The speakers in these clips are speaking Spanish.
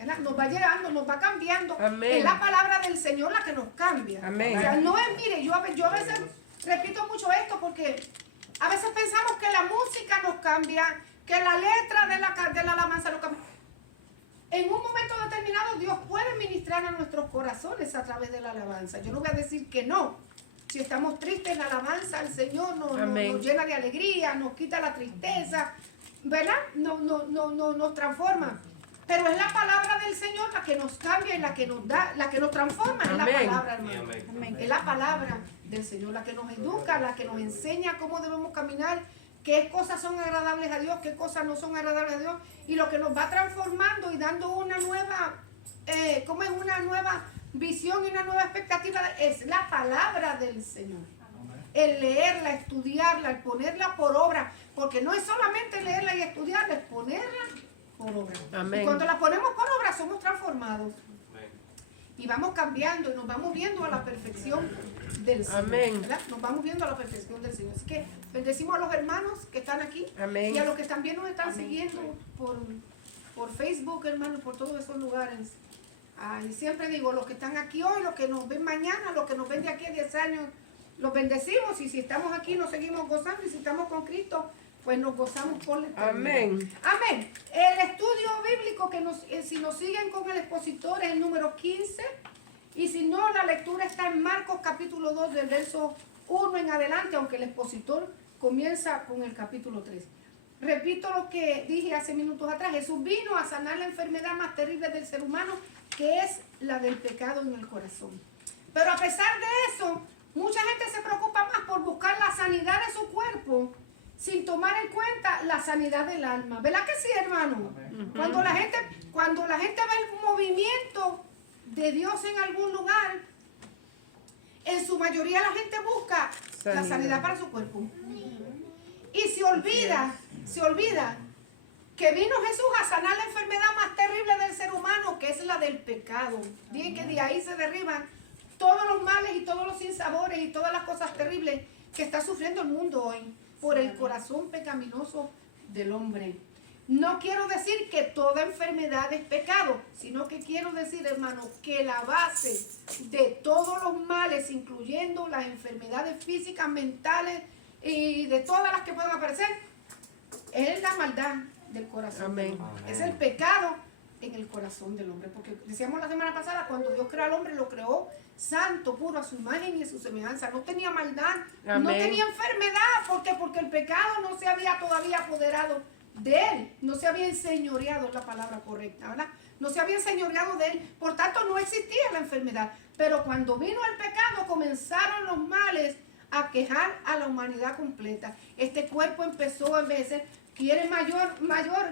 ¿verdad? Nos va llevando, nos va cambiando. Amén. Es la palabra del Señor la que nos cambia. Amén. O sea, no es, mire, yo a veces repito mucho esto porque a veces pensamos que la música nos cambia, que la letra de la alabanza nos cambia. En un momento determinado Dios puede ministrar a nuestros corazones a través de la alabanza. Yo no voy a decir que no. Si estamos tristes, la alabanza al Señor nos llena de alegría, nos quita la tristeza, ¿verdad? Nos transforma. Pero es la palabra del Señor la que nos cambia y la que nos da, la que nos transforma. Es la palabra, hermano. Amén. Es la palabra del Señor la que nos educa, la que nos enseña cómo debemos caminar, qué cosas son agradables a Dios, qué cosas no son agradables a Dios, y lo que nos va transformando y dando una nueva, una nueva visión y una nueva expectativa, es la palabra del Señor. El leerla, estudiarla, el ponerla por obra, porque no es solamente leerla y estudiarla, es ponerla por obra. Amén. Y cuando la ponemos por obra somos transformados. Y vamos cambiando y nos vamos viendo a la perfección del Señor. Amén. ¿Verdad? Nos vamos viendo a la perfección del Señor. Así que bendecimos a los hermanos que están aquí. Amén. Y a los que también nos están siguiendo por Facebook, hermano, y por todos esos lugares. Y siempre digo, los que están aquí hoy, los que nos ven mañana, los que nos ven de aquí a 10 años, los bendecimos. Y si estamos aquí, nos seguimos gozando. Y si estamos con Cristo, pues nos gozamos por la eternidad. Amén. Amén. El estudio bíblico que si nos siguen con el expositor es el número 15. Y si no, la lectura está en Marcos capítulo 2 del verso 1 en adelante, aunque el expositor comienza con el capítulo 3. Repito lo que dije hace minutos atrás. Jesús vino a sanar la enfermedad más terrible del ser humano, que es la del pecado en el corazón. Pero a pesar de eso, mucha gente se preocupa más por buscar la sanidad de su cuerpo, sin tomar en cuenta la sanidad del alma. ¿Verdad que sí, hermano? Cuando la gente ve el movimiento de Dios en algún lugar, en su mayoría la gente busca la sanidad para su cuerpo. Y se olvida que vino Jesús a sanar la enfermedad más terrible del ser humano, que es la del pecado. Dije que de ahí se derriban todos los males y todos los sinsabores y todas las cosas terribles que está sufriendo el mundo hoy por el corazón pecaminoso del hombre. No quiero decir que toda enfermedad es pecado, sino que quiero decir, hermano, que la base de todos los males, incluyendo las enfermedades físicas, mentales y de todas las que puedan aparecer, es la maldad del corazón. Amén. Es el pecado en el corazón del hombre. Porque decíamos la semana pasada, cuando Dios creó al hombre, lo creó santo, puro, a su imagen y a su semejanza. No tenía maldad, Amén. no tenía enfermedad. ¿Por qué? Porque el pecado no se había todavía apoderado de él. No se había enseñoreado, es la palabra correcta, ¿verdad? No se había enseñoreado de él. Por tanto, no existía la enfermedad. Pero cuando vino el pecado, comenzaron los males a quejar a la humanidad completa. Este cuerpo empezó a envejecer. Quiere mayor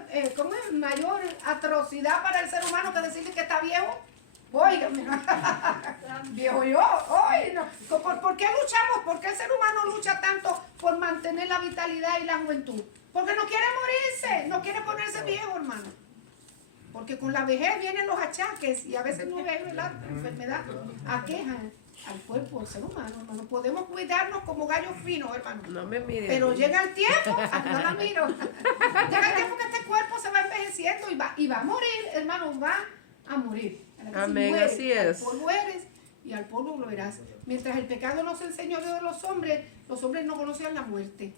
atrocidad para el ser humano que decirle que está viejo. Óigame, viejo yo, hoy no. ¿Por qué luchamos? ¿Por qué el ser humano lucha tanto por mantener la vitalidad y la juventud? Porque no quiere morirse, no quiere ponerse viejo, hermano. Porque con la vejez vienen los achaques y a veces no ves la enfermedad aquejan al cuerpo del ser humano, hermano. Podemos cuidarnos como gallos finos, hermano. No me mires. Pero llega el tiempo, no la miro. Llega el tiempo que este cuerpo se va envejeciendo y va a morir, hermano, va a morir. Amén, muere, así es. Al polvo eres y al polvo volverás. Mientras el pecado no se enseñó de los hombres no conocían la muerte.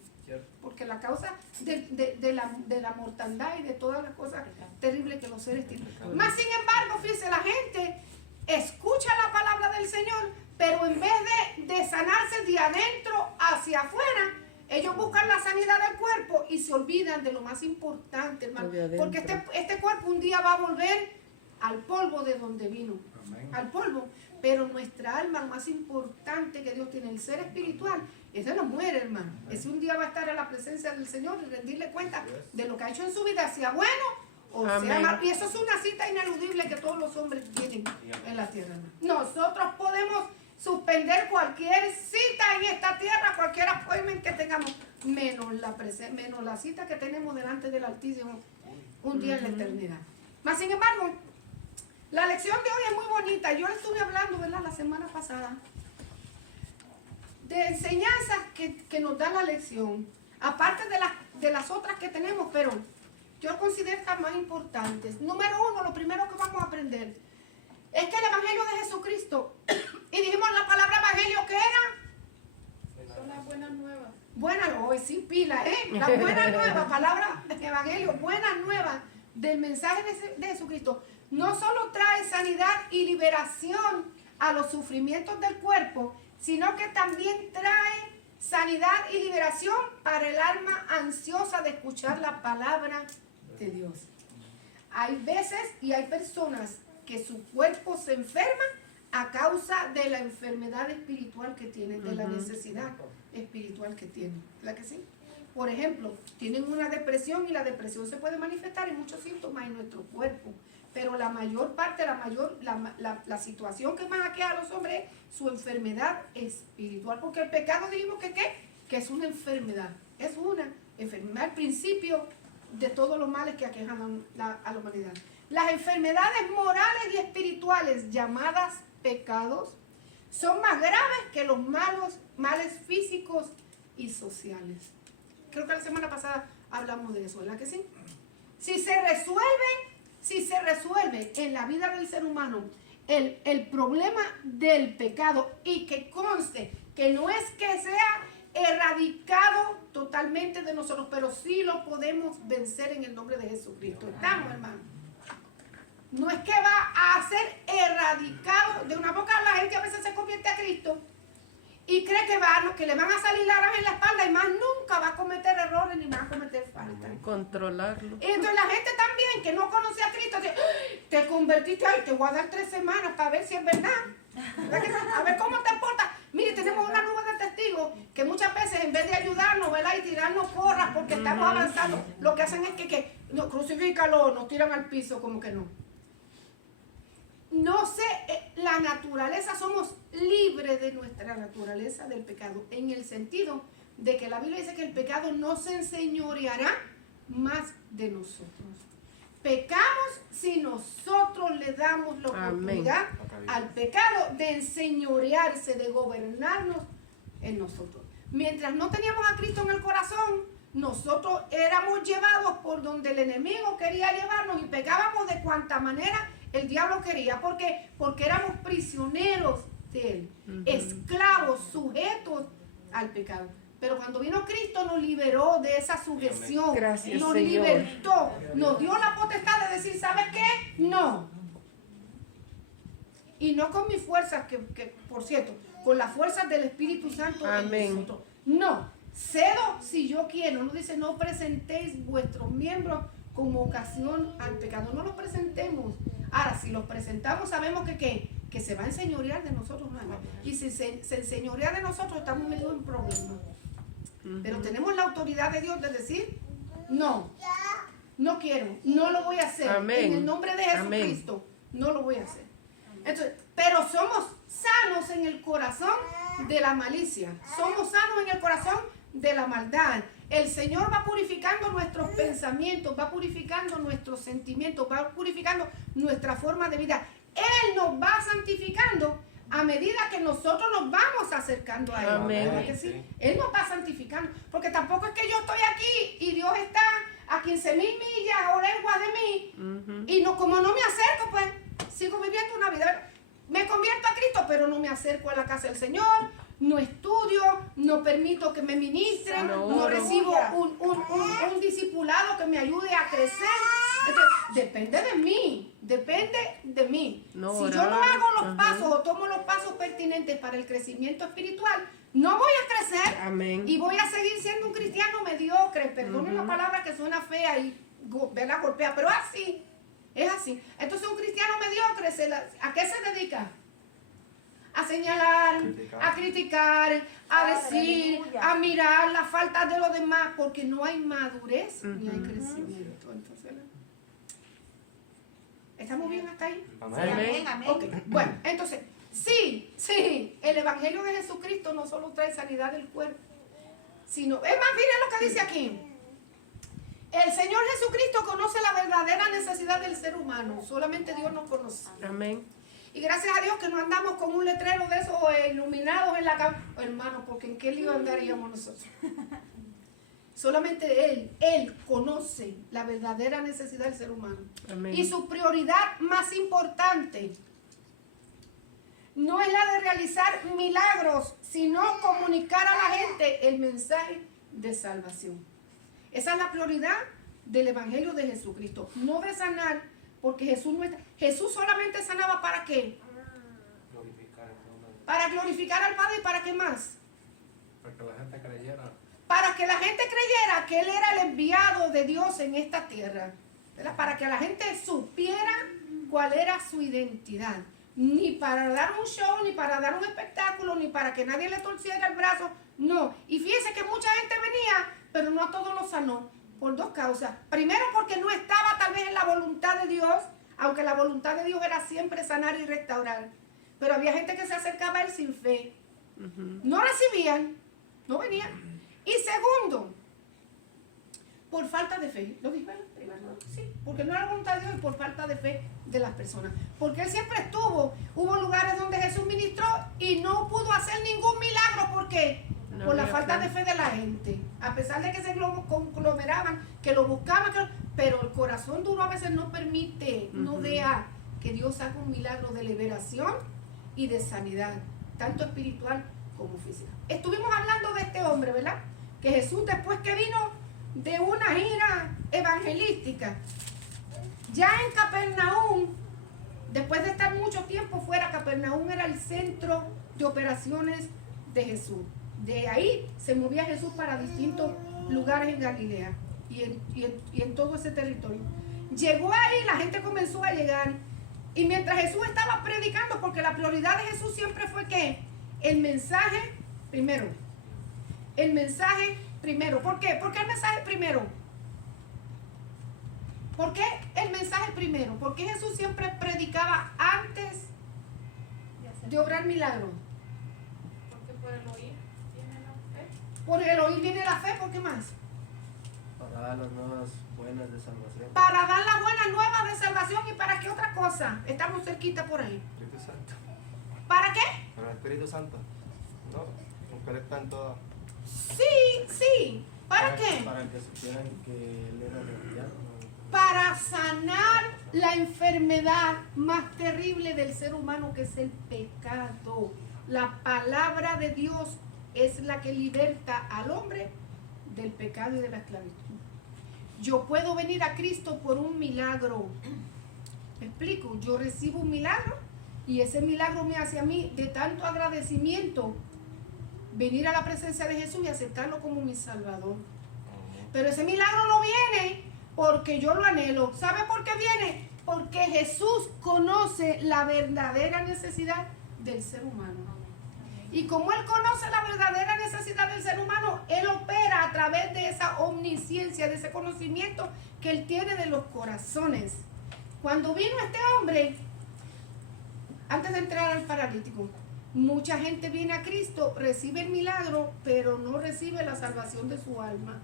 Porque la causa de la mortandad y de todas las cosas terribles que los seres tienen. Más sin embargo, fíjese, la gente escucha la palabra del Señor, pero en vez de sanarse de adentro hacia afuera, ellos buscan la sanidad del cuerpo y se olvidan de lo más importante, hermano. Porque este cuerpo un día va a volver al polvo de donde vino. Amén. Al polvo. Pero nuestra alma, lo más importante que Dios tiene, el ser espiritual, ese no muere, hermano. Ese un día va a estar en la presencia del Señor y rendirle cuenta de lo que ha hecho en su vida, sea bueno o sea malo. Y eso es una cita ineludible que todos los hombres tienen en la tierra, hermano. Nosotros podemos suspender cualquier cita en esta tierra, cualquier appointment que tengamos, menos la cita que tenemos delante del Altísimo un día en la eternidad. Mas sin embargo, la lección de hoy es muy bonita. Yo estuve hablando, ¿verdad?, la semana pasada de enseñanzas que nos da la lección, aparte de las otras que tenemos, pero yo considero las más importantes. Número uno, lo primero que vamos a aprender es que el Evangelio de Jesucristo, y dijimos la palabra Evangelio, ¿qué era? Son las buenas nuevas. Buenas, hoy sí, pila, la buena nueva, palabra Evangelio, buenas nuevas del mensaje de Jesucristo. No solo trae sanidad y liberación a los sufrimientos del cuerpo, sino que también trae sanidad y liberación para el alma ansiosa de escuchar la palabra de Dios. Hay veces y hay personas que su cuerpo se enferma a causa de la enfermedad espiritual que tienen, de la necesidad espiritual que tienen. ¿Verdad que sí? Por ejemplo, tienen una depresión y la depresión se puede manifestar en muchos síntomas en nuestro cuerpo. Pero la mayor parte, la situación que más aqueja a los hombres es su enfermedad espiritual. Porque el pecado dijimos que ¿qué? Que es una enfermedad. Es una enfermedad, el principio de todos los males que aquejan a la humanidad. Las enfermedades morales y espirituales llamadas pecados son más graves que los males físicos y sociales. Creo que la semana pasada hablamos de eso, ¿verdad que sí? Si se resuelve en la vida del ser humano el problema del pecado, y que conste que no es que sea erradicado totalmente de nosotros, pero sí lo podemos vencer en el nombre de Jesucristo. ¿Estamos, hermano? No es que va a ser erradicado de una boca. La gente a veces se convierte a Cristo y cree que le van a salir laras en la espalda y más nunca va a cometer errores ni va a cometer faltas. Controlarlo. Y entonces la gente también que no conoce a Cristo dice, te convertiste, ay, te voy a dar 3 semanas para ver si es verdad. A ver cómo te portas. Mire, tenemos una nube de testigos que muchas veces en vez de ayudarnos, ¿verdad? Y tirarnos porras porque estamos avanzando, lo que hacen es que no, crucifícalo, nos tiran al piso como que no. No sé, la naturaleza, somos libres de nuestra naturaleza del pecado, en el sentido de que la Biblia dice que el pecado no se enseñoreará más de nosotros. Pecamos si nosotros le damos la oportunidad al pecado de enseñorearse, de gobernarnos en nosotros. Mientras no teníamos a Cristo en el corazón, nosotros éramos llevados por donde el enemigo quería llevarnos y pecábamos de cuanta manera el diablo quería. ¿Por qué? Porque éramos prisioneros de él, esclavos, sujetos al pecado. Pero cuando vino Cristo nos liberó de esa sujeción. Gracias, nos Señor. libertó, nos dio la potestad de decir, ¿sabes qué? No. Y no con mis fuerzas, que por cierto, con las fuerzas del Espíritu Santo. Amén. No, cedo si yo quiero. No dice, no presentéis vuestros miembros como ocasión al pecado. No los presentemos. Ahora, si los presentamos, sabemos que se va a enseñorear de nosotros. Y si se enseñorea de nosotros, estamos metidos en problemas. Pero tenemos la autoridad de Dios de decir, no, no quiero, no lo voy a hacer. Amén. En el nombre de Jesucristo, no lo voy a hacer. Entonces, pero somos sanos en el corazón de la malicia. Somos sanos en el corazón de la maldad. El Señor va purificando nuestros pensamientos, va purificando nuestros sentimientos, va purificando nuestra forma de vida. Él nos va santificando a medida que nosotros nos vamos acercando a Él. Amén. ¿Verdad que sí? Él nos va santificando. Porque tampoco es que yo estoy aquí y Dios está a 15,000 millas o leguas de mí. Y no, como no me acerco, pues sigo viviendo una vida. Me convierto a Cristo, pero no me acerco a la casa del Señor. No estudio, no permito que me ministren, no recibo un discipulado que me ayude a crecer. Entonces, depende de mí. No, si yo no hago los pasos o tomo los pasos pertinentes para el crecimiento espiritual, no voy a crecer. Amén. Y voy a seguir siendo un cristiano mediocre. Perdonen la palabra que suena fea y golpea, pero así, es así. Entonces un cristiano mediocre, ¿a qué se dedica? A señalar, a criticar, a decir, a mirar las faltas de los demás, porque no hay madurez ni hay crecimiento. Entonces, ¿estamos bien hasta ahí? Amén. Okay. Bueno, entonces, sí, el Evangelio de Jesucristo no solo trae sanidad del cuerpo, sino, es más, miren lo que dice aquí. El Señor Jesucristo conoce la verdadera necesidad del ser humano, solamente Dios nos conoce. Amén. Y gracias a Dios que no andamos con un letrero de esos iluminados en la cabeza. Hermano, porque ¿en qué lío andaríamos nosotros? Solamente Él conoce la verdadera necesidad del ser humano. Amén. Y su prioridad más importante no es la de realizar milagros, sino comunicar a la gente el mensaje de salvación. Esa es la prioridad del Evangelio de Jesucristo. No de sanar, porque Jesús solamente sanaba ¿para qué? Para glorificar al Padre. ¿Y para qué más? Para que la gente creyera. Para que la gente creyera que Él era el enviado de Dios en esta tierra, ¿verdad? Para que la gente supiera cuál era su identidad. Ni para dar un show, ni para dar un espectáculo, ni para que nadie le torciera el brazo. No. Y fíjese que mucha gente venía, pero no a todos los sanó. Por dos causas. Primero, porque no estaba tal vez en la voluntad de Dios, aunque la voluntad de Dios era siempre sanar y restaurar. Pero había gente que se acercaba a Él sin fe. No recibían, no venían. Y segundo, por falta de fe. ¿Lo dije primero? Sí, porque no era voluntad de Dios y por falta de fe de las personas. Porque Él siempre estuvo. Hubo lugares donde Jesús ministró y no pudo hacer ningún milagro. ¿Por qué? No por la había falta fe. de fe de la gente. A pesar de que se conglomeraban, que lo buscaban, pero el corazón duro a veces no permite, no deja que Dios haga un milagro de liberación y de sanidad, tanto espiritual como física. Estuvimos hablando de este hombre, ¿verdad? Que Jesús, después que vino de una gira evangelística, ya en Capernaum, después de estar mucho tiempo fuera, Capernaum era el centro de operaciones de Jesús. De ahí se movía Jesús para distintos lugares en Galilea y en todo ese territorio. Llegó ahí, la gente comenzó a llegar. Y mientras Jesús estaba predicando, porque la prioridad de Jesús siempre fue que el mensaje primero. El mensaje primero. ¿Por qué? ¿Por qué el mensaje primero? ¿Por qué el mensaje primero? ¿Por qué Jesús siempre predicaba antes de obrar milagros? Porque por el oír viene la fe. Por el oír viene la fe. ¿Por qué más? Para dar las nuevas buenas de salvación. Para dar la buena nueva de salvación. ¿Y para qué otra cosa? Estamos cerquita por ahí. Espíritu Santo. ¿Para qué? Para el Espíritu Santo. No, aunque Él está en toda. Sí. ¿Para qué? Para que supieran que Él era el enviado. Para sanar la enfermedad más terrible del ser humano, que es el pecado. La palabra de Dios es la que liberta al hombre del pecado y de la esclavitud. Yo puedo venir a Cristo por un milagro. ¿Me explico? Yo recibo un milagro y ese milagro me hace a mí de tanto agradecimiento venir a la presencia de Jesús y aceptarlo como mi Salvador. Pero ese milagro no viene porque yo lo anhelo. ¿Sabe por qué viene? Porque Jesús conoce la verdadera necesidad del ser humano. Y como Él conoce la verdadera necesidad del ser humano, Él opera a través de esa omnisciencia, de ese conocimiento que Él tiene de los corazones. Cuando vino este hombre, antes de entrar al paralítico, mucha gente viene a Cristo, recibe el milagro, pero no recibe la salvación de su alma.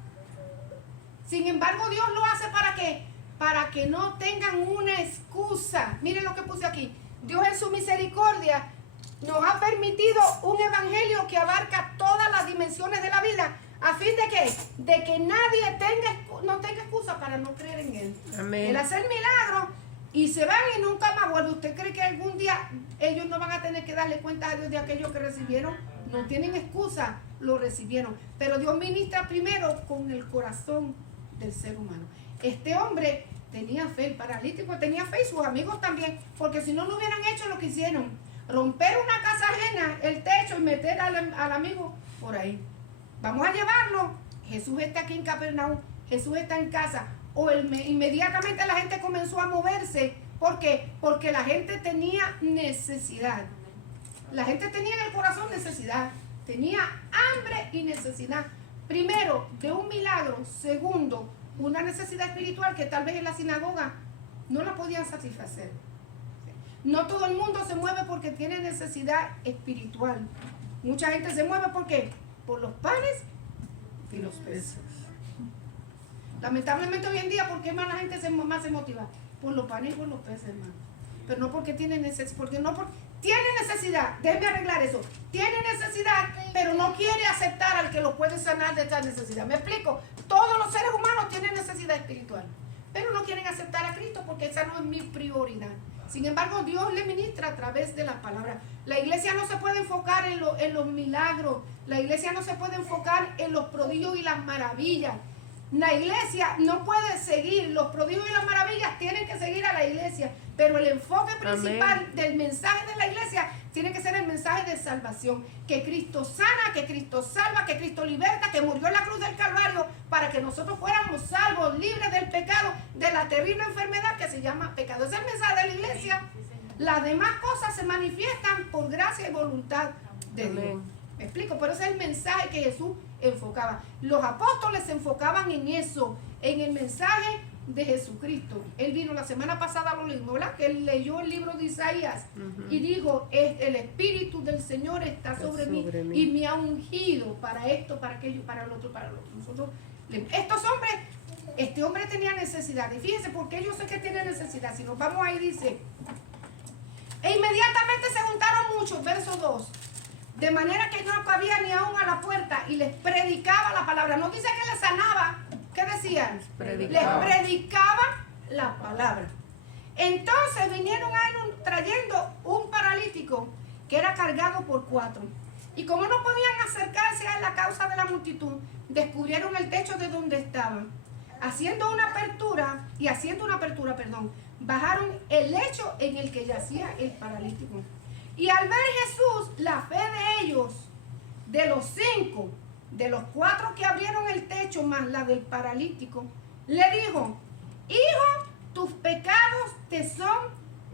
Sin embargo, Dios lo hace ¿para qué? Para que no tengan una excusa. Miren lo que puse aquí. Dios en su misericordia nos ha permitido un evangelio que abarca todas las dimensiones de la vida, a fin de que nadie no tenga excusa para no creer en Él. Amén. Él hace el milagro y se van y nunca más vuelve. ¿Usted cree que algún día ellos no van a tener que darle cuenta a Dios de aquello que recibieron? No tienen excusa, lo recibieron. Pero Dios ministra primero con el corazón del ser humano. Este hombre tenía fe, el paralítico tenía fe y sus amigos también, porque si no, no hubieran hecho lo que hicieron. Romper una casa ajena, el techo, y meter al amigo por ahí. Vamos a llevarlo. Jesús está aquí en Capernaum, Jesús está en casa. Inmediatamente la gente comenzó a moverse. ¿Por qué? Porque la gente tenía necesidad. La gente tenía en el corazón necesidad. Tenía hambre y necesidad. Primero, de un milagro. Segundo, una necesidad espiritual que tal vez en la sinagoga no la podían satisfacer. No todo el mundo se mueve porque tiene necesidad espiritual. Mucha gente se mueve ¿por qué? Por los panes y los peces. Lamentablemente hoy en día, ¿por qué más la gente más se motiva? Por los panes y por los peces, hermano. pero no porque tiene necesidad, tiene necesidad, déjeme arreglar eso, tiene necesidad, pero no quiere aceptar al que lo puede sanar de esta necesidad. ¿Me explico? Todos los seres humanos tienen necesidad espiritual, pero no quieren aceptar a Cristo porque esa no es mi prioridad. Sin embargo, Dios le ministra a través de la palabra. La iglesia no se puede enfocar en los milagros, la iglesia no se puede enfocar en los prodigios y las maravillas. La iglesia no puede seguir, los prodigios y las maravillas tienen que seguir a la iglesia, pero el enfoque principal del mensaje de la iglesia tiene que ser el mensaje de salvación, que Cristo sana, que Cristo salva, que Cristo liberta, que murió en la cruz del Calvario para que nosotros fuéramos salvos, libres del pecado, de la terrible enfermedad que se llama pecado. Ese es el mensaje de la iglesia. Las demás cosas se manifiestan por gracia y voluntad de Dios. ¿Me explico? Pero ese es el mensaje que Jesús enfocaba. Los apóstoles se enfocaban en eso, en el mensaje de Jesucristo. Él vino la semana pasada, lo leímos, ¿verdad? Que él leyó el libro de Isaías y dijo, el Espíritu del Señor está sobre mí y me ha ungido para esto, para aquello, para el otro, para el otro. Nosotros, estos hombres, este hombre tenía necesidad. Y fíjense, porque yo sé que tiene necesidad. Si nos vamos ahí, dice, e inmediatamente se juntaron muchos, verso 2. De manera que no cabía ni aún a la puerta y les predicaba la palabra. No dice que les sanaba. ¿Qué decían? Les predicaba la palabra. Entonces vinieron a él trayendo un paralítico que era cargado por 4. Y como no podían acercarse a la causa de la multitud, descubrieron el techo de donde estaban. Haciendo una apertura, bajaron el lecho en el que yacía el paralítico. Y al ver Jesús la fe de ellos, de los 5, de los 4 que abrieron el techo más la del paralítico, le dijo, hijo, tus pecados te son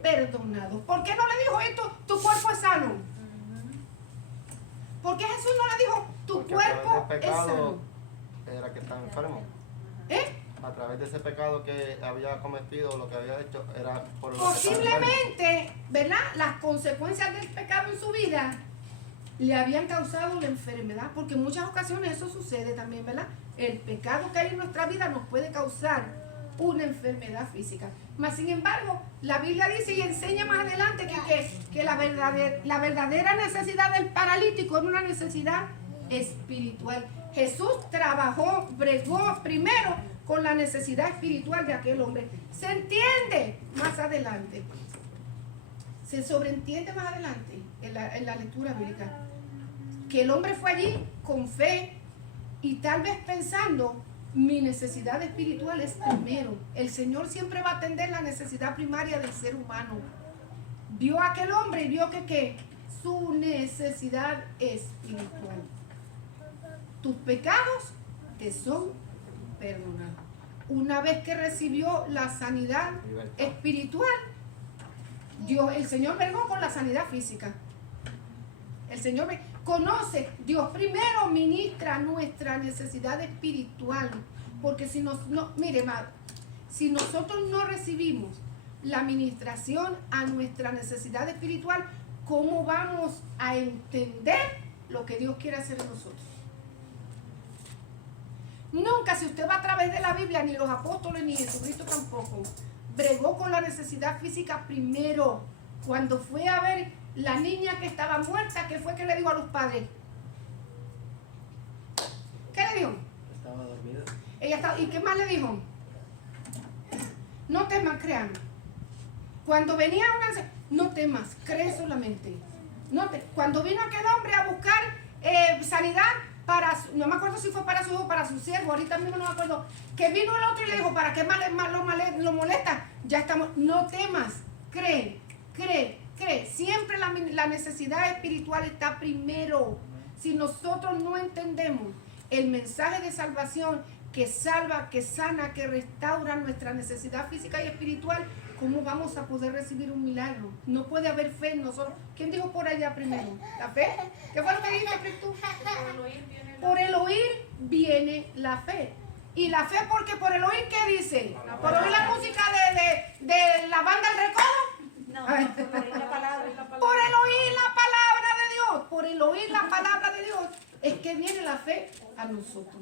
perdonados. ¿Por qué no le dijo esto? Tu cuerpo es sano. ¿Por qué Jesús no le dijo, tu cuerpo es sano? Era que estaba enfermo. A través de ese pecado que había cometido, lo que había hecho era por posiblemente, ¿verdad? Las consecuencias del pecado en su vida le habían causado la enfermedad, porque en muchas ocasiones eso sucede también, ¿verdad? El pecado que hay en nuestra vida nos puede causar una enfermedad física. Mas sin embargo, la Biblia dice y enseña más adelante que la verdadera necesidad del paralítico era una necesidad espiritual. Jesús trabajó, bregó primero con la necesidad espiritual de aquel hombre. Se entiende más adelante, se sobreentiende más adelante en la lectura bíblica, que el hombre fue allí con fe y tal vez pensando, mi necesidad espiritual es primero. El Señor siempre va a atender la necesidad primaria del ser humano. Vio a aquel hombre y vio que su necesidad espiritual. Tus pecados te son perdonados. Una vez que recibió la sanidad espiritual, el Señor vergó con la sanidad física. El Señor conoce, Dios primero ministra nuestra necesidad espiritual, porque si si nosotros no recibimos la ministración a nuestra necesidad espiritual, ¿cómo vamos a entender lo que Dios quiere hacer en nosotros? Nunca, si usted va a través de la Biblia, ni los apóstoles ni Jesucristo tampoco, bregó con la necesidad física primero. Cuando fue a ver la niña que estaba muerta, ¿qué fue que le dijo a los padres? ¿Qué le dijo? Estaba dormida. Ella estaba, ¿y qué más le dijo? No temas, crean. Cuando venía no temas, cree solamente. Cuando vino aquel hombre a buscar sanidad, no me acuerdo si fue para su hijo o para su siervo, ahorita mismo no me acuerdo, que vino el otro y le dijo, ¿para qué lo molesta? Ya estamos, no temas, cree. Siempre la necesidad espiritual está primero. Si nosotros no entendemos el mensaje de salvación que salva, que sana, que restaura nuestra necesidad física y espiritual, ¿cómo vamos a poder recibir un milagro? No puede haber fe en nosotros. ¿Quién dijo por allá primero? ¿La fe? ¿Qué fue lo que dijiste tú? Por el oír viene la fe. ¿Y la fe porque por el oír qué dice? ¿Por oír la música de la banda El Recodo? No, por oír la palabra. Por el oír la palabra de Dios. Por el oír la palabra de Dios es que viene la fe a nosotros.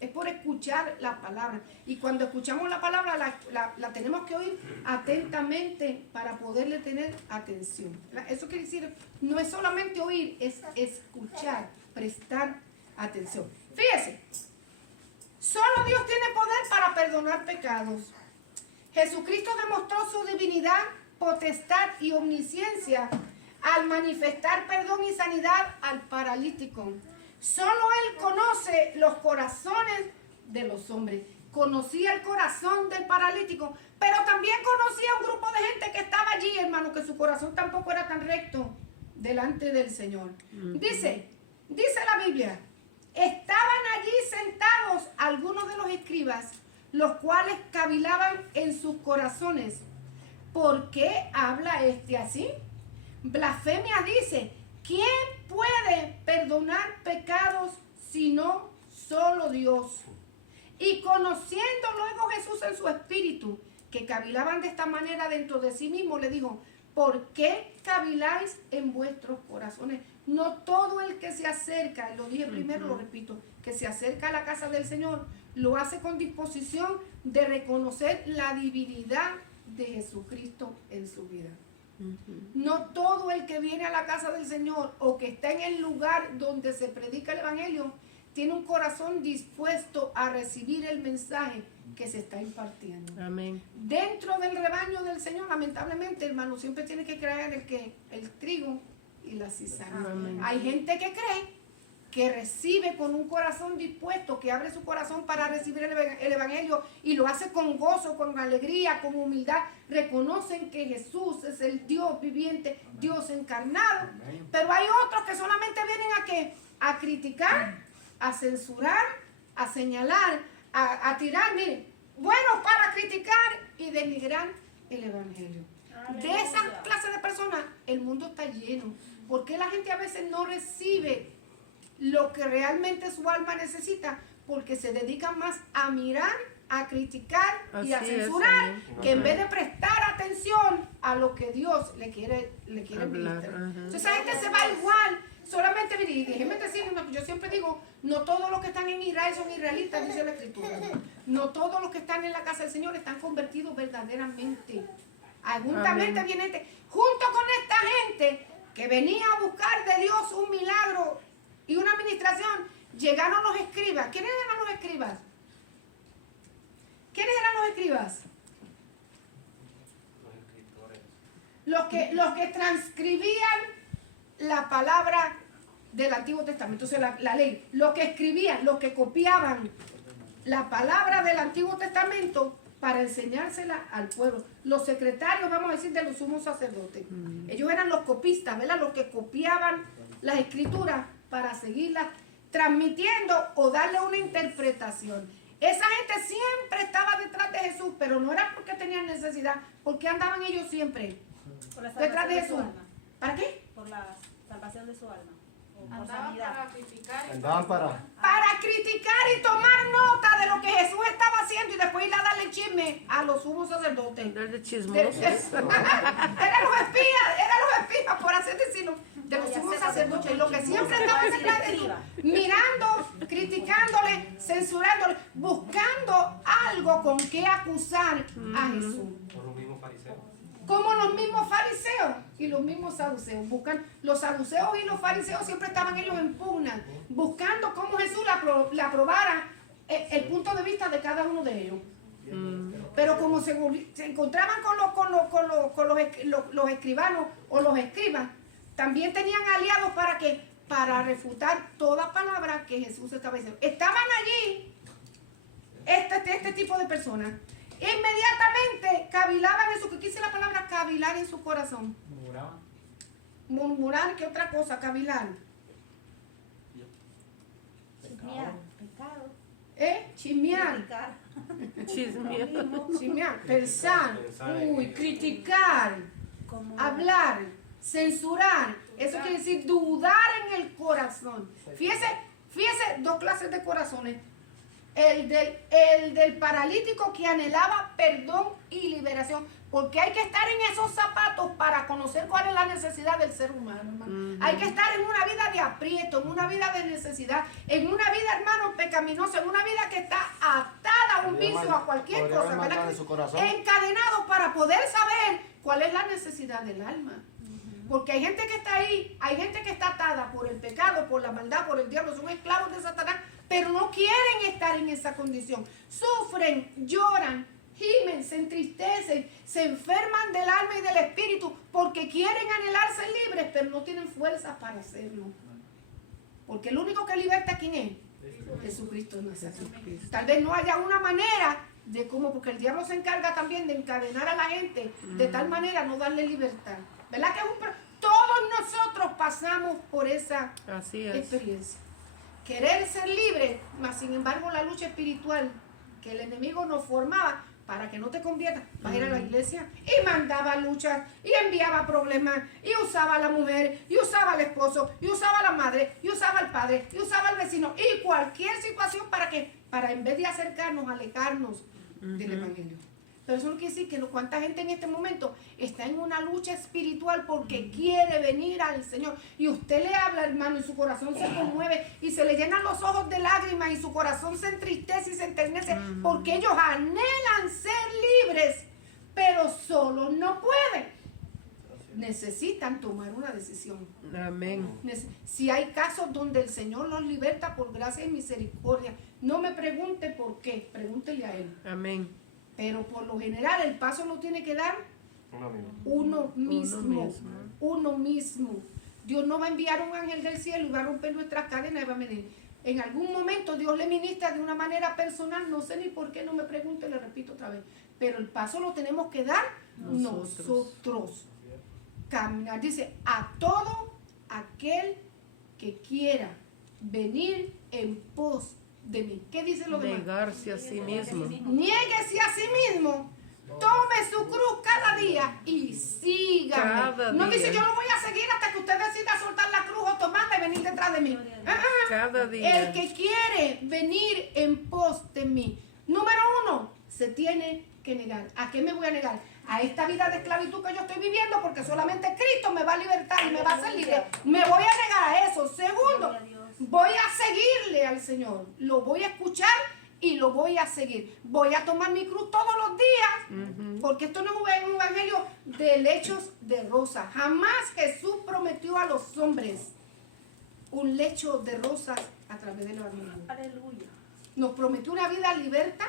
es por escuchar la palabra. Y cuando escuchamos la palabra, la tenemos que oír atentamente para poderle tener atención. Eso quiere decir, no es solamente oír, es escuchar, prestar atención. Fíjese, solo Dios tiene poder para perdonar pecados. Jesucristo demostró su divinidad, potestad y omnisciencia al manifestar perdón y sanidad al paralítico. Solo Él conoce los corazones de los hombres. Conocía el corazón del paralítico, pero también conocía un grupo de gente que estaba allí, hermano, que su corazón tampoco era tan recto delante del Señor. Dice la Biblia, estaban allí sentados algunos de los escribas, los cuales cavilaban en sus corazones. ¿Por qué habla este así? Blasfemia dice, ¿quién puede perdonar pecados sino solo Dios? Y conociendo luego Jesús en su espíritu, que cavilaban de esta manera dentro de sí mismo, le dijo, ¿por qué caviláis en vuestros corazones? No todo el que se acerca, lo dije primero, lo repito, que se acerca a la casa del Señor, lo hace con disposición de reconocer la divinidad de Jesucristo en su vida. No todo el que viene a la casa del Señor o que está en el lugar donde se predica el Evangelio tiene un corazón dispuesto a recibir el mensaje que se está impartiendo. Amén. Dentro del rebaño del Señor, lamentablemente, hermano, siempre tiene que creer el trigo y la cizaña. Amén. Hay gente que cree que recibe con un corazón dispuesto, que abre su corazón para recibir el Evangelio y lo hace con gozo, con alegría, con humildad. Reconocen que Jesús es el Dios viviente, Dios encarnado. Pero hay otros que solamente vienen a ¿qué? A criticar, a censurar, a señalar, a tirar, miren, buenos para criticar y denigrar el Evangelio. De esa clase de personas el mundo está lleno. ¿Por qué la gente a veces no recibe lo que realmente su alma necesita? Porque se dedican más a mirar, a criticar y a Así es, censurar, amén. que en vez de prestar atención a lo que Dios le quiere Hablar, ministrar. ajá. Entonces esa gente se va igual. Solamente, mire, déjeme decirle, yo siempre digo, no todos los que están en Israel son israelitas, dice la Escritura. No todos los que están en la casa del Señor están convertidos verdaderamente. Juntamente viene gente, junto con esta gente que venía a buscar de Dios un milagro y una administración, llegaron los escribas. ¿Quiénes eran los escribas? ¿Quiénes eran los escribas? Los escritores. Los que transcribían la palabra del Antiguo Testamento, entonces la ley, los que escribían, los que copiaban la palabra del Antiguo Testamento para enseñársela al pueblo. Los secretarios, vamos a decir, de los sumos sacerdotes. Ellos eran los copistas, ¿verdad? Los que copiaban las escrituras para seguirlas transmitiendo o darle una interpretación. Esa gente siempre estaba detrás de Jesús, pero no era porque tenían necesidad, porque andaban ellos siempre Por la detrás salvación de de Jesús. su alma. ¿Para qué? Por la salvación de su alma. O por Andaban sanidad. para criticar y Andaban para... Para criticar y tomar nota de lo que Jesús estaba haciendo y después ir a darle chisme a los sumos sacerdotes. Darle chismosos. Eran los espías, por así decirlo, de los sumos sacerdotes. Y lo que siempre estaban detrás de Jesús, mirando, criticándole, censurándole, buscando algo con que acusar a Jesús. Por los mismos fariseos. Como los mismos fariseos y los mismos saduceos. Los saduceos y los fariseos siempre estaban ellos en pugna, buscando cómo Jesús le aprobara el punto de vista de cada uno de ellos. Pero como se encontraban con los escribanos o los escribas, también tenían aliados para que para refutar toda palabra que Jesús estaba diciendo. Estaban allí este tipo de personas. Inmediatamente cavilaban en su, ¿qué dice la palabra cavilar en su corazón? Murmuraban. Murmurar, ¿qué otra cosa? Cavilar. Chismear, pecado. Chismear. Criticar. Chismear. Chismear, pensar, criticar, Como hablar, censurar. Eso quiere decir dudar en el corazón. Fíjese, dos clases de corazones. El del paralítico que anhelaba perdón y liberación. Porque hay que estar en esos zapatos para conocer cuál es la necesidad del ser humano, hermano. Hay que estar en una vida de aprieto, en una vida de necesidad, en una vida, hermano, pecaminosa, en una vida que está atada a un vicio, a cualquier cosa, ¿verdad? Encadenado para poder saber cuál es la necesidad del alma. Porque hay gente que está ahí, hay gente que está atada por el pecado, por la maldad, por el diablo, son esclavos de Satanás, pero no quieren estar en esa condición. Sufren, lloran, gimen, se entristecen, se enferman del alma y del espíritu porque quieren anhelar ser libres, pero no tienen fuerzas para hacerlo. Porque el único que liberta, ¿quién es? Jesucristo Nazaret. Tal vez no haya una manera de cómo, porque el diablo se encarga también de encadenar a la gente de tal manera no darle libertad. ¿Verdad que todos nosotros pasamos por esa experiencia? Querer ser libre, mas sin embargo la lucha espiritual que el enemigo nos formaba para que no te conviertas, vas a ir a la iglesia y mandaba luchas y enviaba problemas y usaba a la mujer y usaba al esposo y usaba a la madre y usaba al padre y usaba al vecino y cualquier situación para en vez de acercarnos, alejarnos del evangelio. Pero eso no quiere decir que cuánta gente en este momento está en una lucha espiritual porque quiere venir al Señor. Y usted le habla, hermano, y su corazón se conmueve y se le llenan los ojos de lágrimas y su corazón se entristece y se enternece porque ellos anhelan ser libres, pero solo no pueden. Necesitan tomar una decisión. Amén. Si hay casos donde el Señor los liberta por gracia y misericordia, no me pregunte por qué, pregúntele a Él. Amén. Pero por lo general el paso lo tiene que dar uno mismo. Uno mismo. Dios no va a enviar un ángel del cielo y va a romper nuestras cadenas y va a venir. En algún momento Dios le ministra de una manera personal, no sé ni por qué, no me pregunte, le repito otra vez. Pero el paso lo tenemos que dar nosotros. Caminar, dice, a todo aquel que quiera venir en pos de mí. ¿Qué dice lo demás? Negarse a sí mismo. Niéguese a sí mismo. Tome su cruz cada día y sígame. No dice yo lo voy a seguir hasta que usted decida soltar la cruz o tomarla y venir detrás de mí. Cada día. El que quiere venir en pos de mí. Número 1, se tiene que negar. ¿A qué me voy a negar? A esta vida de esclavitud que yo estoy viviendo porque solamente Cristo me va a libertar y me va a hacer libre. Me voy a negar a eso. Segundo, voy a seguirle al Señor. Lo voy a escuchar y lo voy a seguir. Voy a tomar mi cruz todos los días porque esto no es un evangelio de lechos de rosa. Jamás Jesús prometió a los hombres un lecho de rosas a través del evangelio. Aleluya. Nos prometió una vida libertad,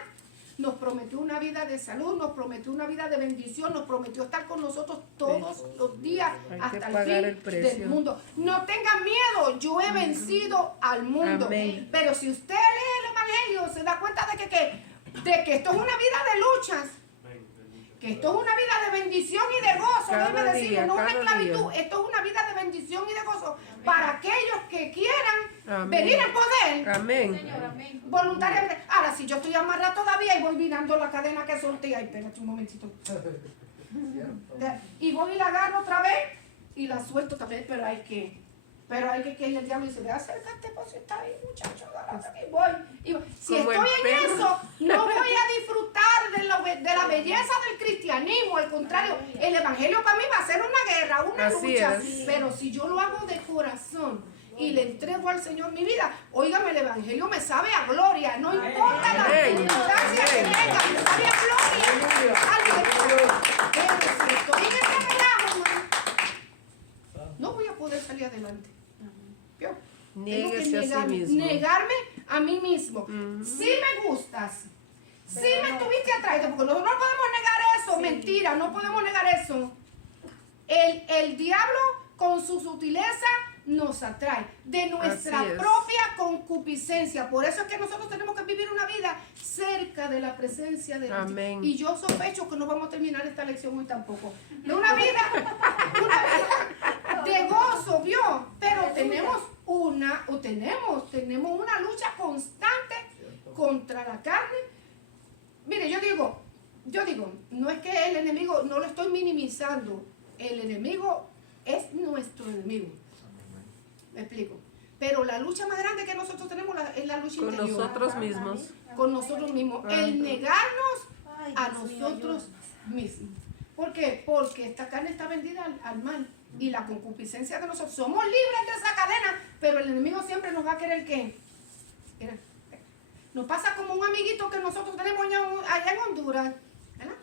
nos prometió una vida de salud, nos prometió una vida de bendición, nos prometió estar con nosotros todos los días hasta el fin del mundo. No tengan miedo, yo he vencido al mundo. Amén. Pero si usted lee el evangelio, se da cuenta de que esto es una vida de luchas, que esto es una vida de bendición y de gozo, déjeme decirle, no una esclavitud, esto es una vida de bendición y de gozo para aquellos que quieran venir en poder. Amén. Señor, amén. Voluntariamente. Ahora, si yo estoy amarrada todavía y voy mirando la cadena que solté, ay, espérate un momentito. Y voy y la agarro otra vez y la suelto también, pero hay que el diablo dice, ve, acércate, pues está ahí, muchacho, agárrate, y voy. Si Como estoy el en perro. eso, no voy a disfrutar de la belleza del cristianismo, al contrario, el evangelio para mí va a ser una guerra, una Así lucha, es. pero si yo lo hago de corazón y le entrego al Señor mi vida, óigame, el evangelio me sabe a gloria, no importa la Amén. circunstancia que Amén. tenga, me sabe a gloria. Aleluya. Pero si estoy en este relajo, no voy a poder salir adelante. Yo tengo que Niéguese a sí mismo. negarme a mí mismo. Si me gustas, si me estuviste atraído, porque nosotros no podemos negar eso, mentira, no podemos negar eso. El diablo con su sutileza nos atrae de nuestra Así es. propia concupiscencia. Por eso es que nosotros tenemos que vivir una vida cerca de la presencia de Dios. Amén. Y yo sospecho que no vamos a terminar esta lección hoy tampoco. De una vida de gozo, ¿vio? Pero tenemos una lucha constante contra la carne. Mire, yo digo, no es que el enemigo, no lo estoy minimizando. El enemigo es nuestro enemigo. Me explico. Pero la lucha más grande que nosotros tenemos es la lucha Con interior. nosotros mismos. Con nosotros mismos. El negarnos a nosotros mismos. ¿Por qué? Porque esta carne está vendida al mal. Y la concupiscencia de nosotros. Somos libres de esa cadena, pero el enemigo siempre nos va a querer ¿qué? Nos pasa como un amiguito que nosotros tenemos allá en Honduras, ¿verdad?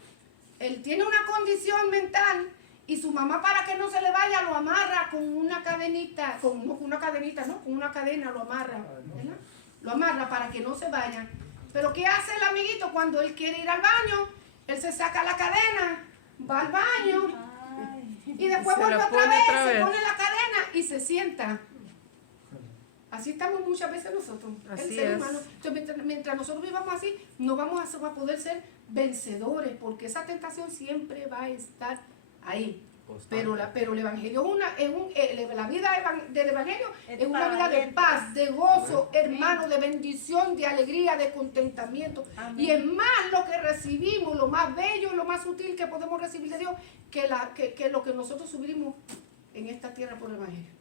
Él tiene una condición mental y su mamá, para que no se le vaya, lo amarra con una cadenita, con una cadena lo amarra, ¿verdad? Lo amarra para que no se vaya. Pero ¿qué hace el amiguito cuando él quiere ir al baño? Él se saca la cadena, va al baño y después Se vuelve la otra pone vez, otra se vez. pone la cadena y se sienta. Así estamos muchas veces nosotros, el Así ser es. humano. Entonces, mientras nosotros vivamos así, no vamos a poder ser vencedores, porque esa tentación siempre va a estar ahí. Pero el Evangelio la vida del Evangelio es una vida de paz, de gozo, hermano, de bendición, de alegría, de contentamiento. Amén. Y es más lo que recibimos, lo más bello y lo más sutil que podemos recibir de Dios, que lo que nosotros sufrimos en esta tierra por el Evangelio.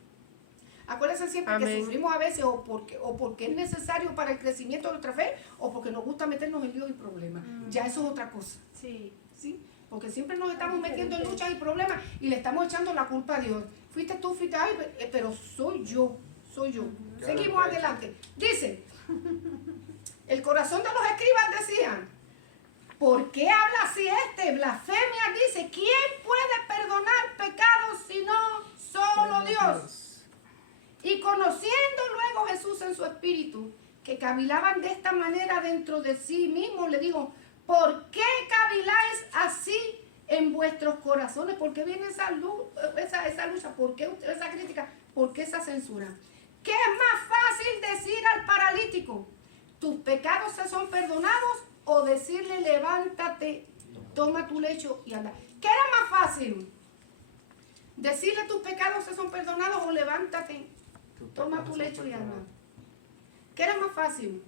Acuérdense siempre que Amén. sufrimos a veces o porque es necesario para el crecimiento de nuestra fe o porque nos gusta meternos en líos y problemas. Ya eso es otra cosa. Sí. ¿Sí? Porque siempre nos estamos metiendo en luchas y problemas y le estamos echando la culpa a Dios. Fuiste tú, ay, pero soy yo. Seguimos adelante. Dice, el corazón de los escribas decía, ¿por qué habla así blasfemia? Dice, ¿quién puede perdonar pecados si no solo Dios? Y conociendo luego Jesús en su espíritu, que cavilaban de esta manera dentro de sí mismo, le digo, ¿por qué caviláis así en vuestros corazones? ¿Por qué viene esa lucha? ¿Por qué esa crítica? ¿Por qué esa censura? ¿Qué es más fácil decir al paralítico, tus pecados se son perdonados? O decirle, levántate, toma tu lecho y anda. ¿Qué era más fácil? Decirle, tus pecados se son perdonados, o levántate, toma tu lecho y anda. ¿Qué era más fácil?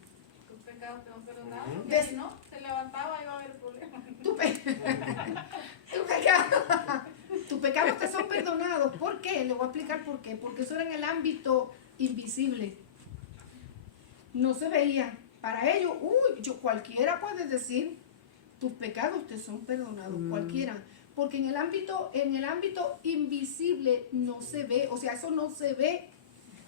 Tus pecados te han perdonado. Des- Porque si no, se levantaba y iba a haber problemas. Tus pecados te son perdonados. ¿Por qué? Le voy a explicar por qué. Porque eso era en el ámbito invisible. No se veía. Para ellos, cualquiera puede decir, tus pecados te son perdonados. Cualquiera. Porque en el ámbito invisible no se ve. O sea, eso no se ve.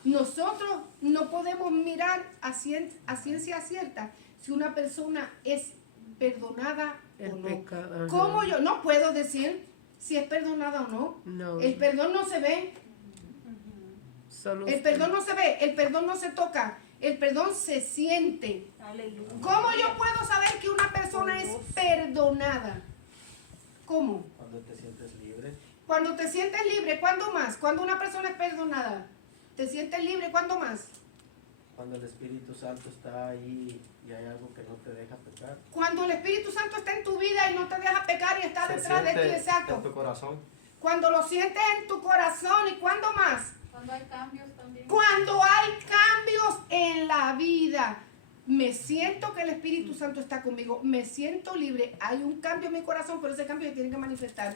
Nosotros no podemos mirar a ciencia cierta si una persona es perdonada o no. Pecado, ajá. ¿Cómo yo no puedo decir si es perdonada o no? No. El perdón no se ve, Solo el perdón no se ve, el perdón no se toca, el perdón se siente. Aleluya. ¿Cómo yo puedo saber que una persona es perdonada? ¿Cómo? Cuando te sientes libre. Cuando te sientes libre, ¿cuándo más? Cuando una persona es perdonada. ¿Te sientes libre? ¿Cuándo más? Cuando el Espíritu Santo está ahí y hay algo que no te deja pecar. Cuando el Espíritu Santo está en tu vida y no te deja pecar y está Se detrás de ti, siente exacto. en tu corazón. Cuando lo sientes en tu corazón, ¿y cuándo más? Cuando hay cambios también. Cuando hay cambios en la vida. Me siento que el Espíritu Santo está conmigo, me siento libre, hay un cambio en mi corazón, pero ese cambio se tiene que manifestar.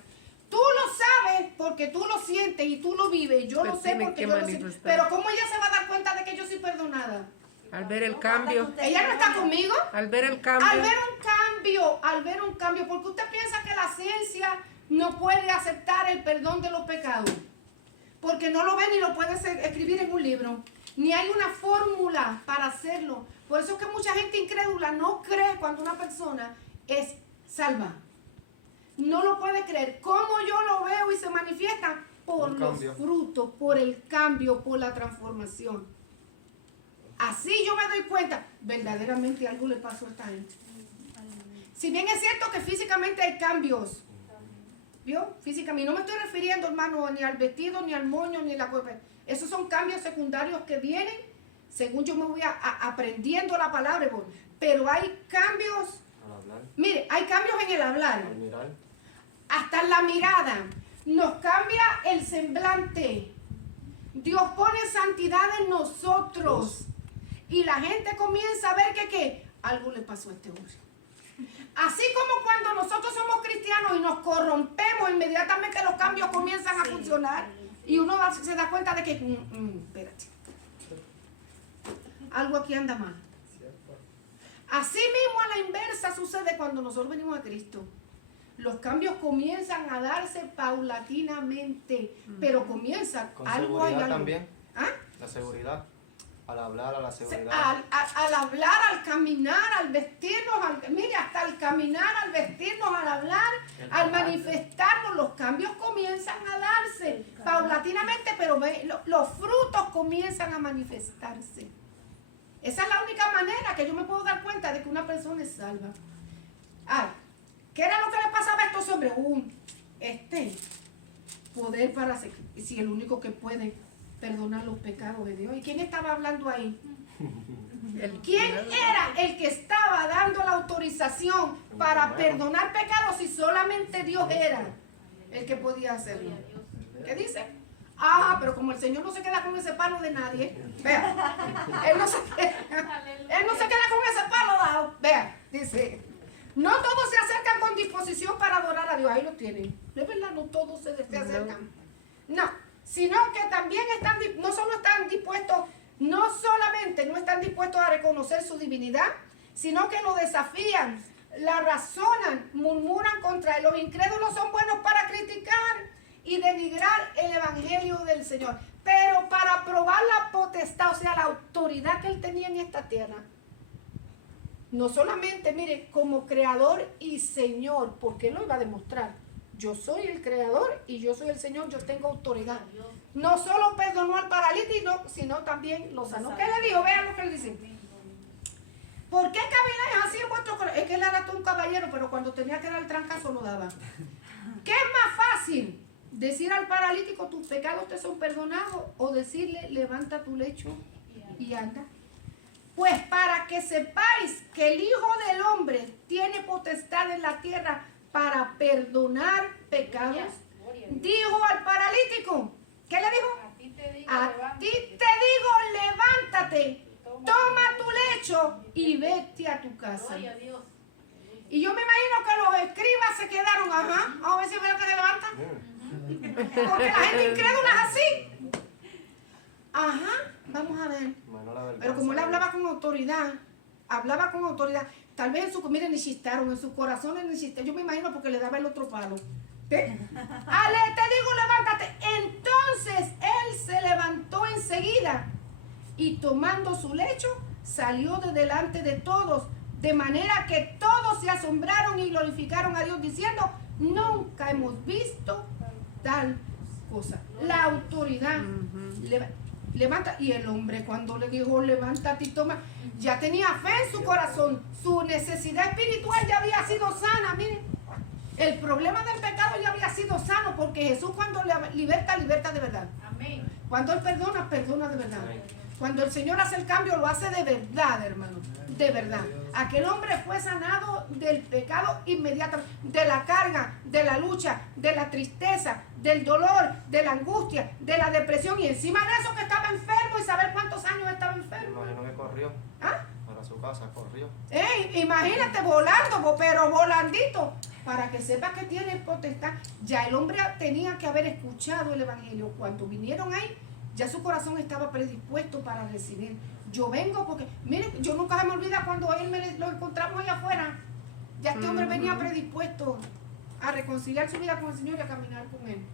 Tú lo sabes porque tú lo sientes y tú lo vives, yo lo Pues sé tiene porque que yo lo sé. manifestar. Pero ¿cómo ella se va a dar cuenta de que yo soy perdonada? Al ver el cambio. ¿Ella no está conmigo? Al ver el cambio. Al ver un cambio, porque usted piensa que la ciencia no puede aceptar el perdón de los pecados, porque no lo ve ni lo puede escribir en un libro, ni hay una fórmula para hacerlo. Por eso es que mucha gente incrédula no cree cuando una persona es salva. No lo puede creer. ¿Cómo yo lo veo y se manifiesta? Por Un los cambio. frutos, por el cambio, por la transformación. Así yo me doy cuenta, verdaderamente algo le pasó a esta gente. Si bien es cierto que físicamente hay cambios, ¿vio? Físicamente, no me estoy refiriendo, hermano, ni al vestido, ni al moño, ni a la cuerpa. Esos son cambios secundarios que vienen según yo me voy aprendiendo la palabra, pero hay cambios, Al hablar, mire, hay cambios en el hablar, al mirar. hasta en la mirada, nos cambia el semblante. Dios pone santidad en nosotros y la gente comienza a ver que algo le pasó a este hombre. Así como cuando nosotros somos cristianos y nos corrompemos, inmediatamente los cambios comienzan a funcionar y uno se da cuenta de que, espérate, algo aquí anda mal. Así mismo a la inversa sucede cuando nosotros venimos a Cristo. Los cambios comienzan a darse paulatinamente, pero comienzan Con algo hay seguridad algo. también. ¿Ah? La seguridad. Al hablar, a la seguridad. Al hablar, al caminar, al vestirnos, mire, hasta al caminar, al vestirnos, al hablar, al manifestarnos, los cambios comienzan a darse paulatinamente, pero los frutos comienzan a manifestarse. Esa es la única manera que yo me puedo dar cuenta de que una persona es salva. Ay, ¿qué era lo que le pasaba a estos hombres? Poder para si el único que puede perdonar los pecados de Dios. ¿Y quién estaba hablando ahí? ¿Quién era el que estaba dando la autorización para perdonar pecados si solamente Dios era el que podía hacerlo? ¿Qué dice? Ah, pero como el Señor no se queda con ese palo de nadie, vea, Él no se queda con ese palo dado, vea, dice, no todos se acercan con disposición para adorar a Dios, ahí lo tienen, de verdad, no todos se acercan, no, sino que también no solamente no están dispuestos a reconocer su divinidad, sino que lo desafían, la razonan, murmuran contra él. Los incrédulos son buenos para criticar y denigrar el evangelio del Señor, pero para probar la potestad, o sea, la autoridad que él tenía en esta tierra, no solamente, mire, como creador y Señor, porque él lo iba a demostrar. Yo soy el creador y yo soy el Señor, yo tengo autoridad. No solo perdonó al paralítico, sino también lo sanó. ¿Qué le dijo? Vean lo que le dice. ¿Por qué camináis así en vuestro corazón? Es que él era todo un caballero, pero cuando tenía que dar el trancazo lo daba. ¿Qué es más fácil? Decir al paralítico, tus pecados te son perdonados, o decirle, levanta tu lecho y anda. Pues para que sepáis que el Hijo del Hombre tiene potestad en la tierra para perdonar pecados, dijo al paralítico, ¿qué le dijo? A ti te digo, levántate, toma tu lecho y vete a tu casa. Y yo me imagino que los escribas se quedaron, vamos a ver si veo que se levanta. Porque la gente incrédula es así. Vamos a ver. Pero como él hablaba con autoridad, tal vez en su comida ni chistaron, en sus corazones ni chistaron. Yo me imagino porque le daba el otro palo. Te digo, levántate. Entonces él se levantó enseguida y tomando su lecho salió de delante de todos, de manera que todos se asombraron y glorificaron a Dios diciendo, nunca hemos visto tal cosa. La autoridad. Levanta. Y el hombre cuando le dijo levántate y toma, ya tenía fe en su corazón. Su necesidad espiritual ya había sido sana. Miren, el problema del pecado ya había sido sano, porque Jesús cuando liberta, liberta de verdad. Amén. Cuando Él perdona, perdona de verdad. Cuando el Señor hace el cambio, lo hace de verdad, hermano. De verdad. Aquel hombre fue sanado del pecado inmediatamente, de la carga, de la lucha, de la tristeza, del dolor, de la angustia, de la depresión, y encima de eso que estaba enfermo, y saber cuántos años estaba enfermo. Imagino que corrió. Para su casa, corrió. Imagínate volando, pero volandito, para que sepa que tiene potestad. Ya el hombre tenía que haber escuchado el evangelio. Cuando vinieron ahí, ya su corazón estaba predispuesto para recibir. Yo vengo porque, miren, yo nunca se me olvida cuando lo encontramos allá afuera. Ya este hombre venía predispuesto a reconciliar su vida con el Señor y a caminar con Él.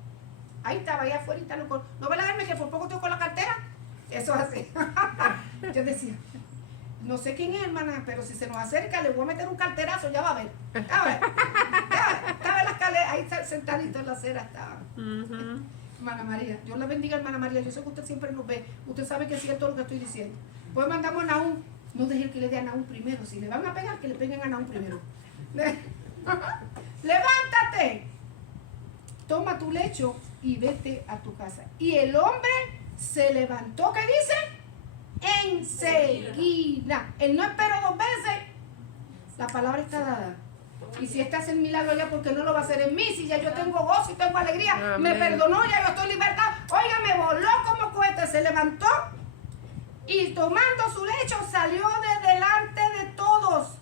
Ahí estaba, allá afuera, y tal, no me la que por poco tengo con la cartera. Eso es así. Yo decía, no sé quién es, hermana, pero si se nos acerca le voy a meter un carterazo, ya va a ver. Estaba en la escalera, ahí sentadito en la acera estaba. Hermana María, Dios la bendiga, hermana María. Yo sé que usted siempre nos ve. Usted sabe que es cierto lo que estoy diciendo. Pues mandamos a Nahum. No deje que le dé a Nahum primero. Si le van a pegar, que le peguen a Nahum primero. Levántate. Toma tu lecho y vete a tu casa. Y el hombre se levantó, ¿qué dice? Enseguida. Él no esperó 2 veces. La palabra está dada. Y si este hace el milagro ya, porque no lo va a hacer en mí, si ya yo tengo gozo y tengo alegría. Amén. Me perdonó, ya yo estoy libertado. Oiga, me voló como cohete, se levantó y tomando su lecho salió de delante de todos,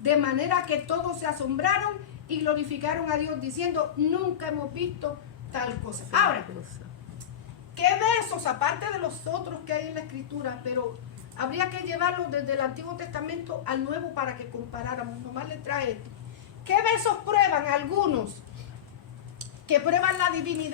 de manera que todos se asombraron y glorificaron a Dios diciendo, nunca hemos visto tal cosa. Ahora, ¿qué versos, aparte de los otros que hay en la Escritura? Pero habría que llevarlos desde el Antiguo Testamento al Nuevo para que comparáramos. Nomás le trae esto. ¿Qué versos prueban algunos? Que prueban la divinidad.